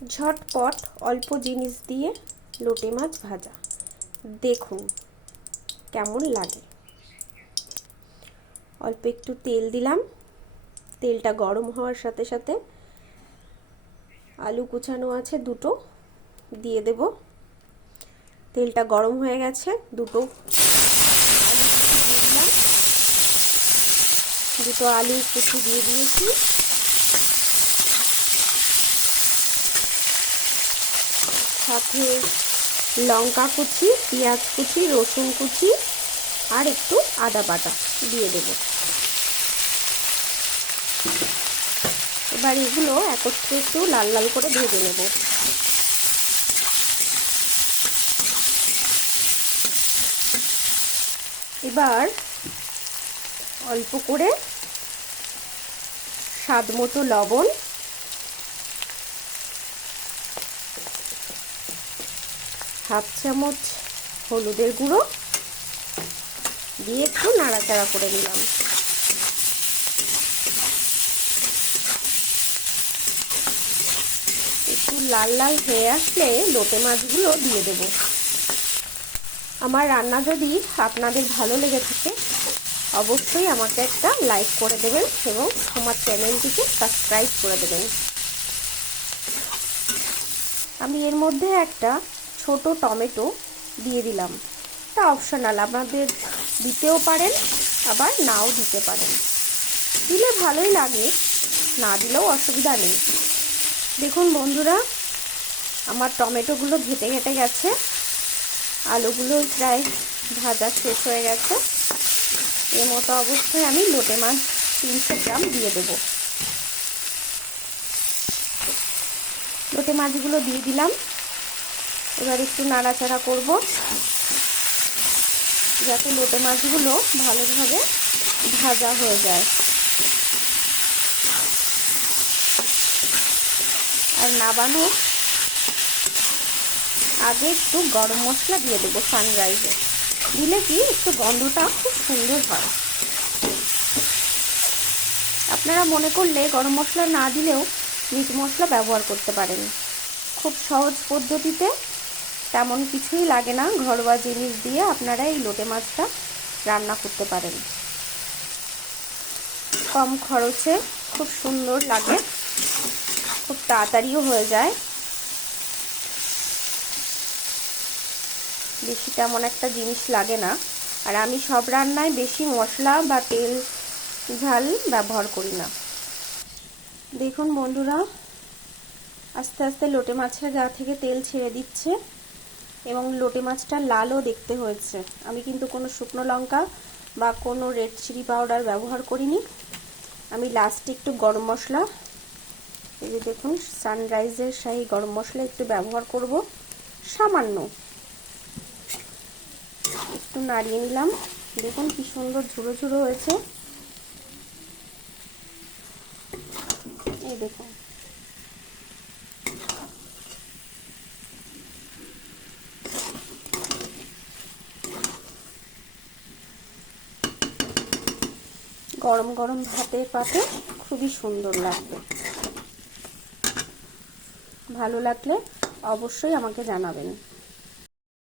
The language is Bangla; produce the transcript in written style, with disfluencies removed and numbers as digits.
ঝটপট অল্প জিনিস দিয়ে লোটে মাছ ভাজা, দেখুন কেমন লাগে। অল্প একটু তেল দিলাম, তেলটা গরম হওয়ার সাথে সাথে আলু কুচানো আছে দুটো দিয়ে দেব। তেলটা গরম হয়ে গেছে, দুটো আলু কুচি দিয়ে দিলাম, দুটো আলু কুচি দিয়ে দিয়েছি। সাথে লঙ্কা কুচি, পেঁয়াজ কুচি, রসুন কুচি আর একটু আদা বাটা দিয়ে দেব। এবার এগুলো একত্রে একটু লাল লাল করে ভেজে নেব। এবার অল্প করে স্বাদ মতো লবণ, হাফ চামচ হলুদের গুঁড়ো দিয়ে একটু নাড়াচাড়া করে নিলাম। একটু লাল লাল হয়ে আসলে লোটে মাছগুলো দিয়ে দেব। আমার রান্না যদি আপনাদের ভালো লেগে থাকে অবশ্যই আমাকে একটা লাইক করে দেবেন এবং আমার চ্যানেলটিকে সাবস্ক্রাইব করে দেবেন। আমি এর মধ্যে একটা ছোট টমেটো দিয়ে দিলাম, এটা অপশনাল, আপনাদের দিতেও পারেন আবার নাও দিতে পারেন, দিলে ভালোই লাগে, না দিলেও অসুবিধা নেই। দেখুন বন্ধুরা, আমার টমেটোগুলো ঘেটে ঘেটে গেছে, আলুগুলো প্রায় ভাজা শেষ হয়ে গেছে। এর মতো অবস্থায় আমি লোটে মাছ 300 গ্রাম দিয়ে দেব। লোটে মাছগুলো দিয়ে দিলাম। এবার একটু নাড়াচাড়া করব যাতে লোটে মাছগুলো ভালোভাবে ভাজা হয়ে যায়। আর নাবানোর আগে একটু গরম মশলা দিয়ে দেবো সানরাইজে, দিলে কি একটু গন্ধটা খুব সুন্দর হয়। আপনারা মনে করলে গরম মশলা না দিলেও মিট মশলা ব্যবহার করতে পারেন। খুব সহজ পদ্ধতিতে, তেমন কিছুই লাগে না, ঘরোয়া জিনিস দিয়ে আপনারা এই লোটে মাছটা রান্না করতে পারেন। কম খরচে খুব সুন্দর লাগে, খুব তাড়াতাড়িও হয়ে যায়, বেশি তেমন একটা জিনিস লাগে না। আর আমি সব রান্নায় বেশি মশলা বা তেল ঝাল ব্যবহার করি না। দেখুন বন্ধুরা, আস্তে আস্তে লোটে মাছের গা থেকে তেল ছেড়ে দিচ্ছে এবং লোটে মাছটা লালও দেখতে হয়েছে। আমি কিন্তু কোনো শুকনো লঙ্কা বা কোনো রেড চিলি পাউডার ব্যবহার করিনি। আমি লাস্টে একটু গরম মশলা, এই যে দেখুন সানরাইজের শাহী গরম মশলা একটু ব্যবহার করব, সামান্য একটু নাড়িয়ে নিলাম। দেখুন কি সুন্দর ঝুড়ো ঝুড়ো হয়েছে, এই দেখুন। গরম গরম ভাতের পাতে খুবই সুন্দর লাগবে। ভালো লাগলে অবশ্যই আমাকে জানাবেন।